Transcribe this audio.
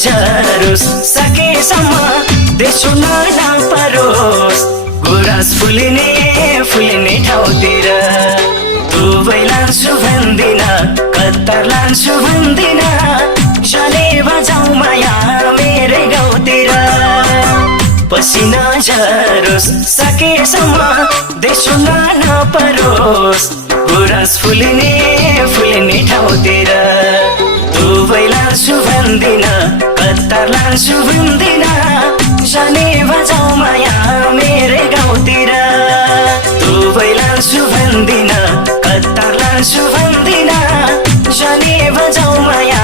नझरोस् सकेसम्म देश नपरोस् गुराँस फुलिने ठाउँतिर दुवै लान्छु भन्दिन कतार लान्छु भन्दिन जले बजाऊ माया मेरै गाउँतिर पसिना झरोस् सकेसम्म देश नपरोस् गुराँस फुलिने ठाउँतिर दुवै लान्छु भन्दिन कतार लान्छु भन्दिन जाने बजाऊ माया मेरै गाउँतिर दुवै लान्छु भन्दिन कतार लान्छु भन्दिन जाने बजाऊ माया